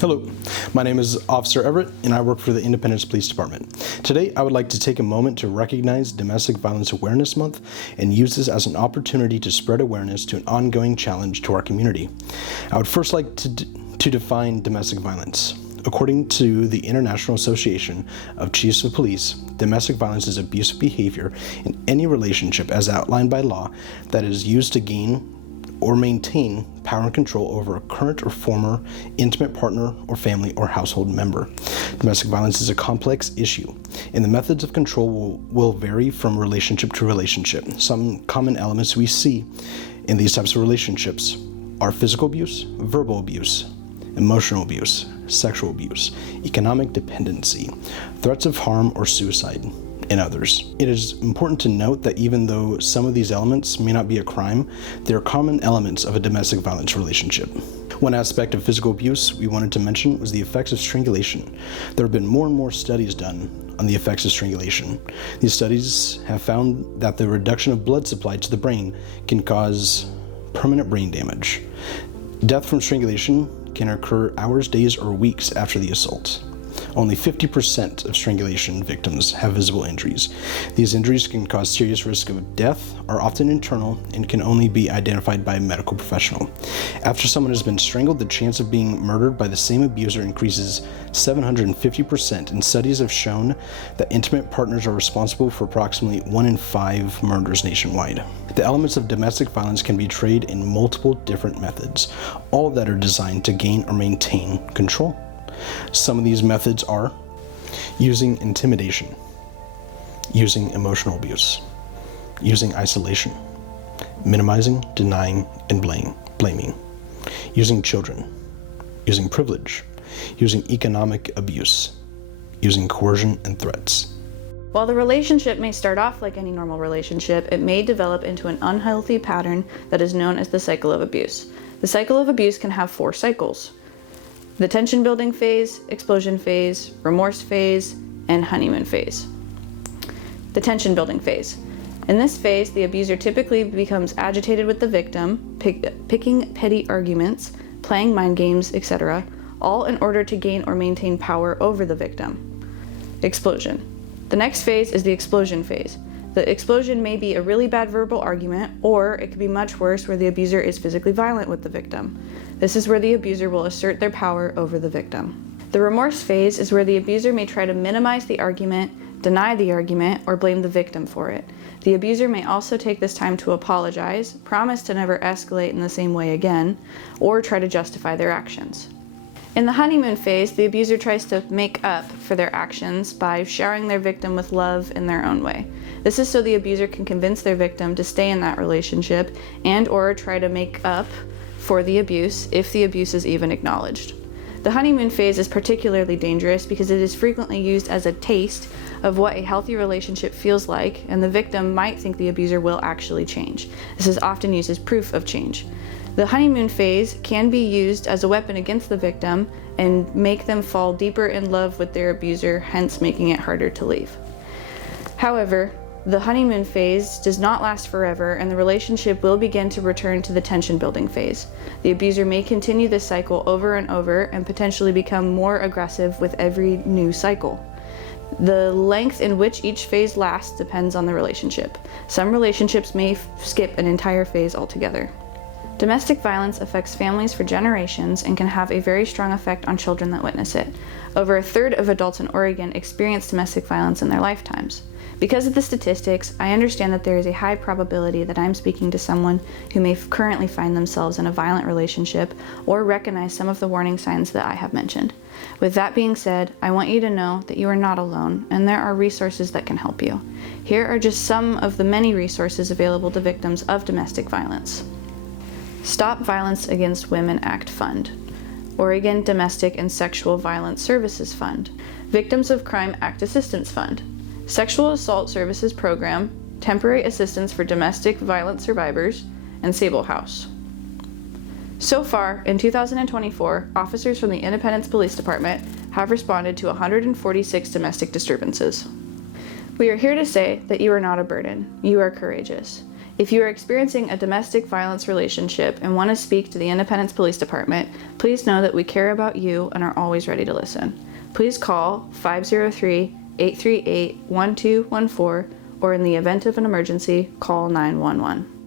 Hello, my name is Officer Everett and I work for the Independence Police Department. Today I would like to take a moment to recognize Domestic Violence Awareness Month and use this as an opportunity to spread awareness to an ongoing challenge to our community. I would first like to define domestic violence. According to the International Association of Chiefs of Police, domestic violence is abusive behavior in any relationship as outlined by law that is used to gain or maintain power and control over a current or former intimate partner or family or household member. Domestic violence is a complex issue, and the methods of control will vary from relationship to relationship. Some common elements we see in these types of relationships are physical abuse, verbal abuse, emotional abuse, sexual abuse, economic dependency, threats of harm or suicide, and others. It is important to note that even though some of these elements may not be a crime, they are common elements of a domestic violence relationship. One aspect of physical abuse we wanted to mention was the effects of strangulation. There have been more and more studies done on the effects of strangulation. These studies have found that the reduction of blood supply to the brain can cause permanent brain damage. Death from strangulation can occur hours, days, or weeks after the assault. Only 50% of strangulation victims have visible injuries. These injuries can cause serious risk of death, are often internal, and can only be identified by a medical professional. After someone has been strangled, the chance of being murdered by the same abuser increases 750%, and studies have shown that intimate partners are responsible for approximately 1 in 5 murders nationwide. The elements of domestic violence can be portrayed in multiple different methods, all that are designed to gain or maintain control. Some of these methods are using intimidation, using emotional abuse, using isolation, minimizing, denying, and blaming, using children, using privilege, using economic abuse, using coercion and threats. While the relationship may start off like any normal relationship, it may develop into an unhealthy pattern that is known as the cycle of abuse. The cycle of abuse can have 4 cycles: the tension building phase, explosion phase, remorse phase, and honeymoon phase. The tension building phase. In this phase, the abuser typically becomes agitated with the victim, picking petty arguments, playing mind games, etc., all in order to gain or maintain power over the victim. Explosion. The next phase is the explosion phase. The explosion may be a really bad verbal argument, or it could be much worse where the abuser is physically violent with the victim. This is where the abuser will assert their power over the victim. The remorse phase is where the abuser may try to minimize the argument, deny the argument, or blame the victim for it. The abuser may also take this time to apologize, promise to never escalate in the same way again, or try to justify their actions. In the honeymoon phase, the abuser tries to make up for their actions by showering their victim with love in their own way. This is so the abuser can convince their victim to stay in that relationship and or try to make up for the abuse if the abuse is even acknowledged. The honeymoon phase is particularly dangerous because it is frequently used as a taste of what a healthy relationship feels like, and the victim might think the abuser will actually change. This is often used as proof of change. The honeymoon phase can be used as a weapon against the victim and make them fall deeper in love with their abuser, hence making it harder to leave. However, the honeymoon phase does not last forever, and the relationship will begin to return to the tension building phase. The abuser may continue this cycle over and over and potentially become more aggressive with every new cycle. The length in which each phase lasts depends on the relationship. Some relationships may skip an entire phase altogether. Domestic violence affects families for generations and can have a very strong effect on children that witness it. Over a third of adults in Oregon experience domestic violence in their lifetimes. Because of the statistics, I understand that there is a high probability that I'm speaking to someone who may currently find themselves in a violent relationship or recognize some of the warning signs that I have mentioned. With that being said, I want you to know that you are not alone and there are resources that can help you. Here are just some of the many resources available to victims of domestic violence. Stop Violence Against Women Act Fund, Oregon Domestic and Sexual Violence Services Fund, Victims of Crime Act Assistance Fund, Sexual Assault Services Program, Temporary Assistance for Domestic Violence Survivors, and Sable House. So far, in 2024, officers from the Independence Police Department have responded to 146 domestic disturbances. We are here to say that you are not a burden. You are courageous. If you are experiencing a domestic violence relationship and want to speak to the Independence Police Department, please know that we care about you and are always ready to listen. Please call 503-838-1214, or in the event of an emergency, call 911.